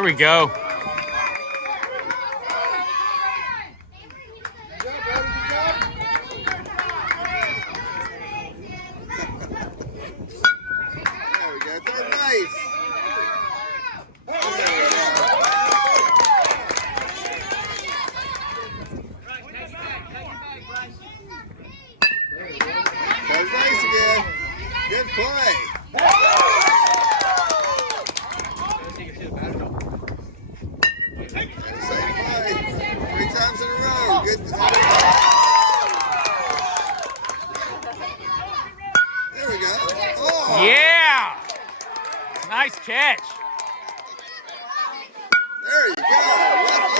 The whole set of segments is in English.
There we go. Nice again. Good play. Same play. 3 times in a row. Good. There we go. Oh. Yeah. Nice catch. There you go. Left.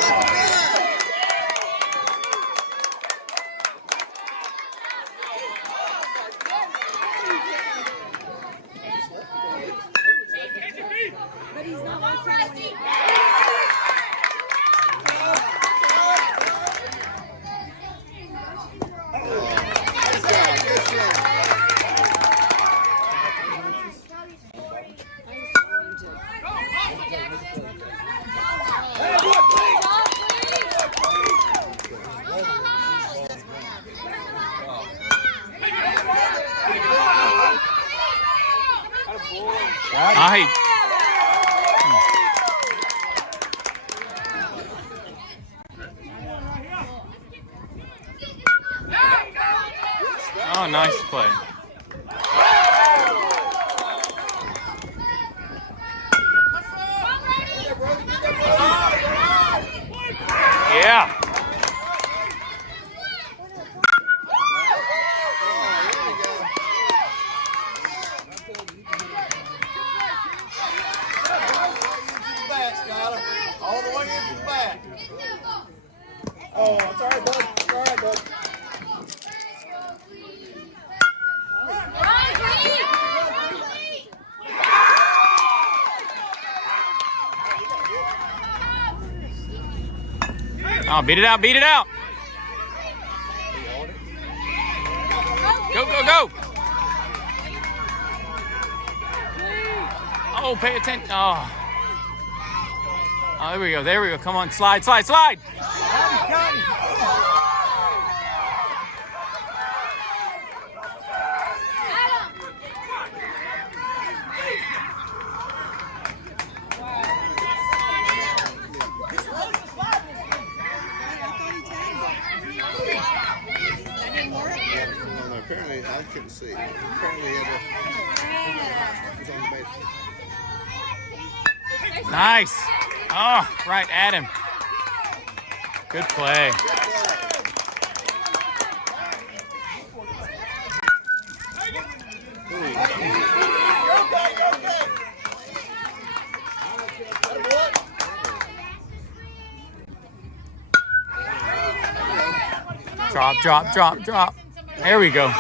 But he's not watching. Oh, nice play. Yeah. All the way into the back. Oh, it's all right, bud. It's all right, bud. Oh, beat it out, beat it out. Go, go, go. Oh, pay attention. Oh. Oh, there we go, there we go. Come on, slide, slide, slide. Apparently, I couldn't see. Apparently, he was on the base. Nice. Oh, right at him. Good play. Drop, drop, drop, drop. There we go.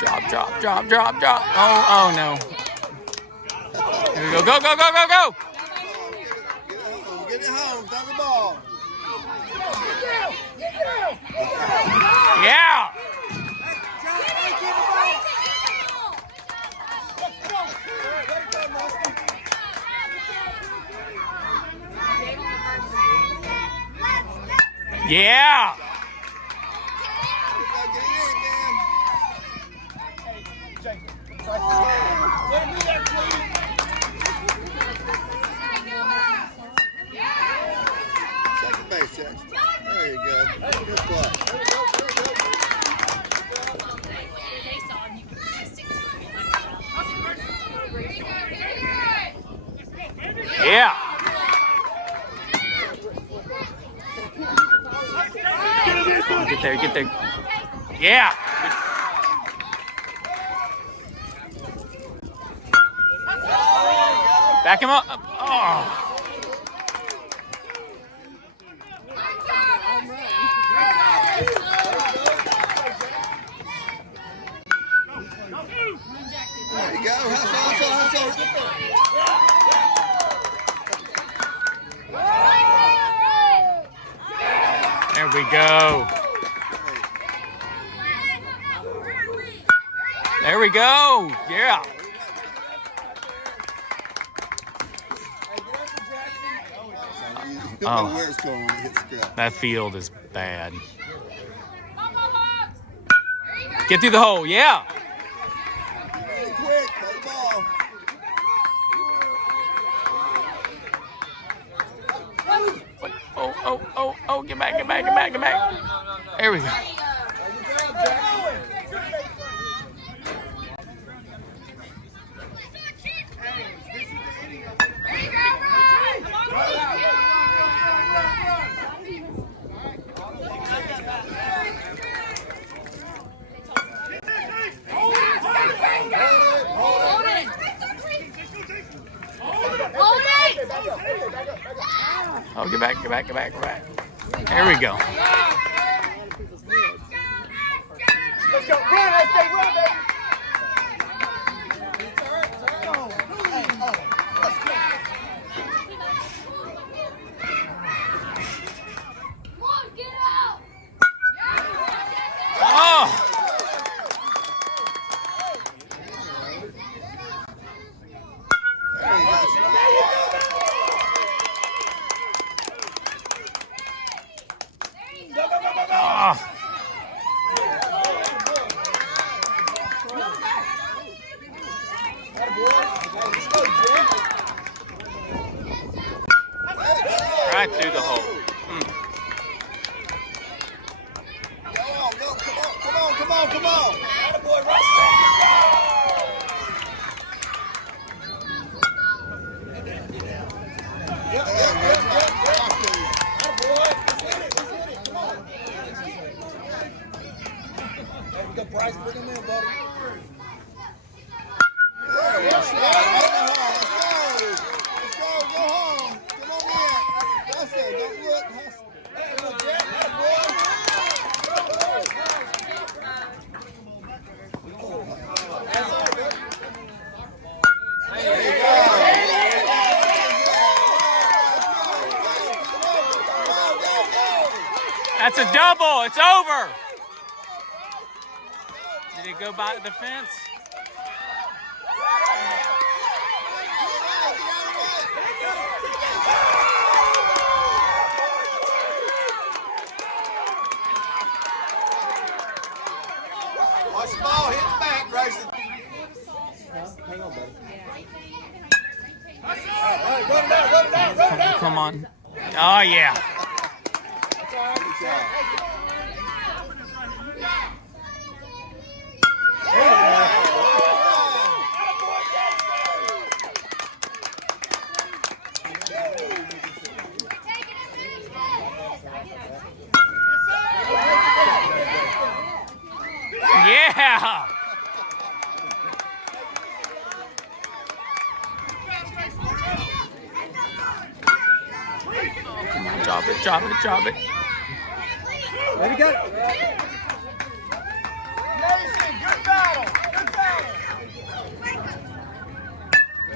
Drop, drop, drop, drop, drop. Oh, oh no. Here we go. Go, go, go, go, go. Get it home. Throw the ball. Yeah. Yeah. Second base, Jackson. There you go. Good play. Yeah. Get there, get there. Yeah. Back him up. Oh. There you go. Hustle, hustle, hustle. There we go. There we go. Yeah. Oh, where it's going when it hits the ground. That field is bad. Get through the hole. Yeah. Really quick, play the ball. What? Oh, get back. There we go. Oh, get back. There we go. Let's go. Run, SJ, run, baby. Oh! Right through the hole. Come on. Attaboy, rush Yep. Attaboy, let's hit it. Come on. Hey, we got Bryce, bring him in, buddy. Let's go home. Come on in. Hustle, don't look. Hustle. Hey, look, Jack, That's a double. It's over. Did it go by the fence? Watch the ball hit the back, Grayson. Hang on, buddy. Run it down. Come on. Oh, yeah. Yeah. Come on, drop it. Let it go. Mason, good battle.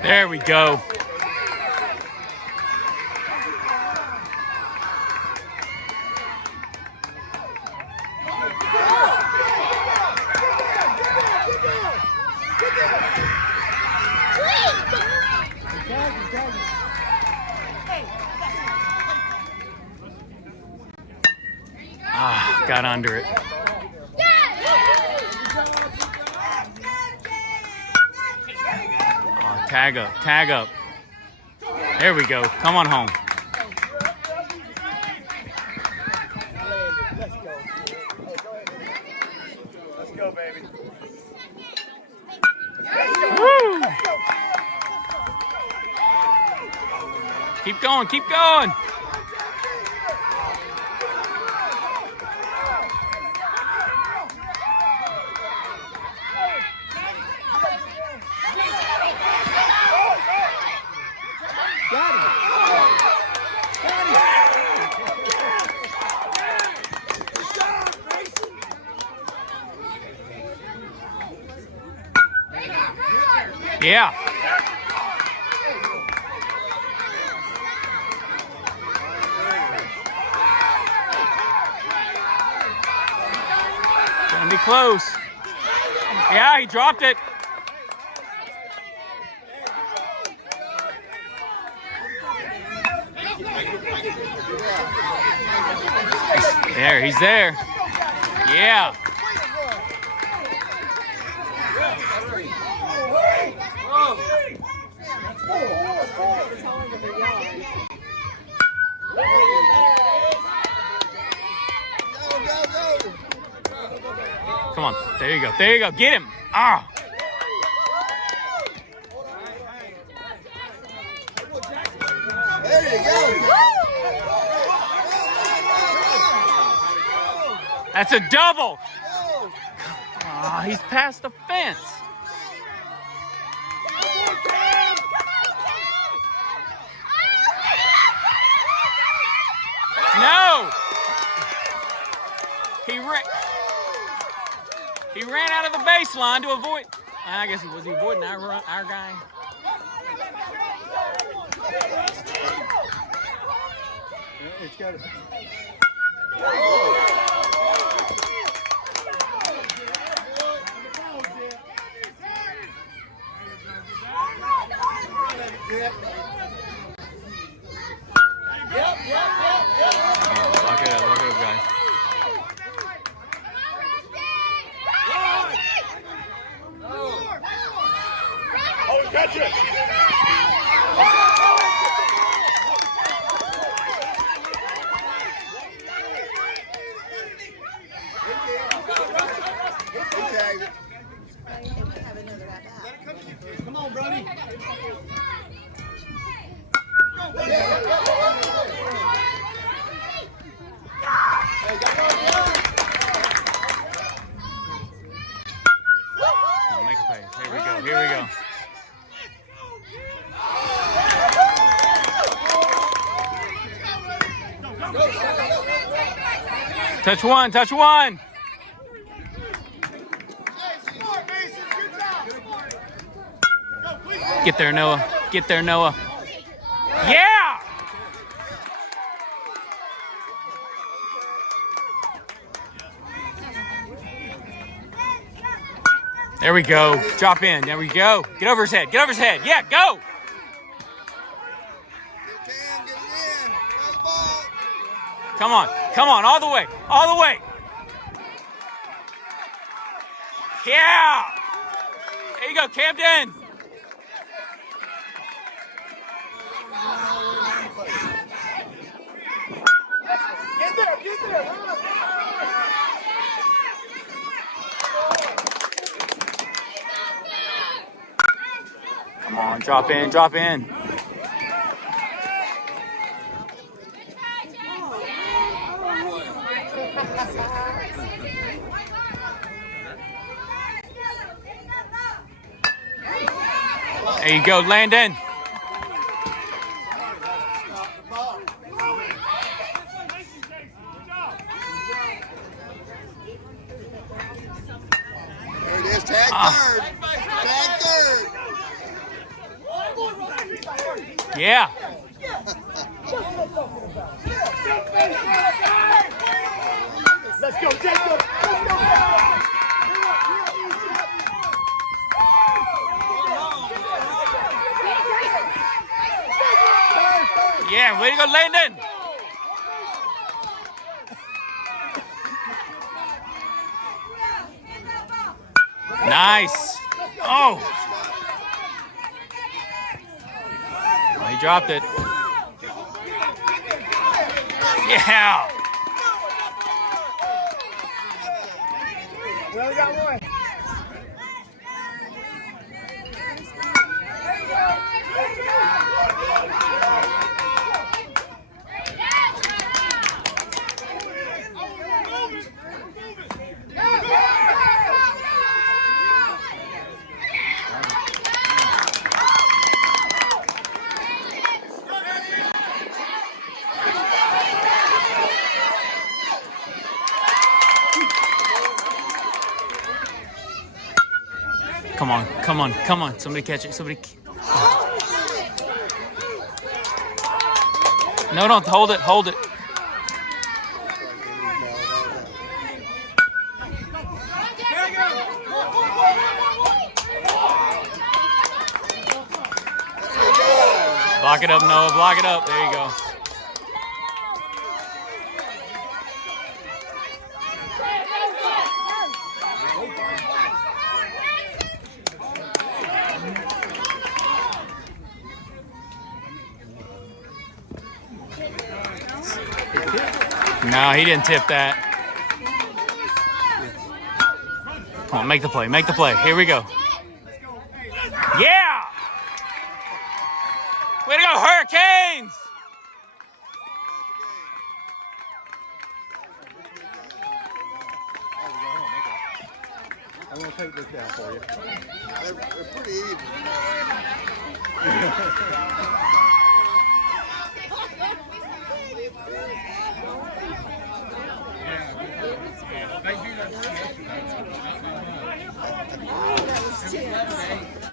There we go. Got under it. Oh, tag up. There we go. Come on home. Let's go, baby. Woo! Keep going. Yeah. be close. Yeah, he dropped it. There, he's there. Yeah. Come on. There you go. There you go. Get him. Ah. There you go. That's a double. Ah, he's past the fence. No. He ran out of the baseline to avoid. I guess he was avoiding our guy. It's got it. Lock it up, guys. Oh, catch it! Come on, Brody. Make a play. Here we go. Here we go. Touch one. Touch one. Get there, Noah. Get there, Noah. Yeah! There we go. Drop in. There we go. Get over his head. Get over his head. Yeah, go. Come on. Come on. All the way. All the way. Yeah. There you go, Camden. Get there, get there. Come on, drop in, drop in. There you go, Landon. There it is, tag third. Tag third. Yeah. Let's go, Jacob. Let's go, Yeah, way to go, Landon. Nice. Oh. Oh, he dropped it. Yeah. We only got one. Come on, come on, come on. Somebody catch it. Somebody. No, don't hold it. Hold it. Block it up, Noah. Block it up. There you go. No, he didn't tip that. Come on, make the play. Make the play. Here we go. Yeah! Way to go, Hurricanes! I'm going to take this down for you. They're pretty even.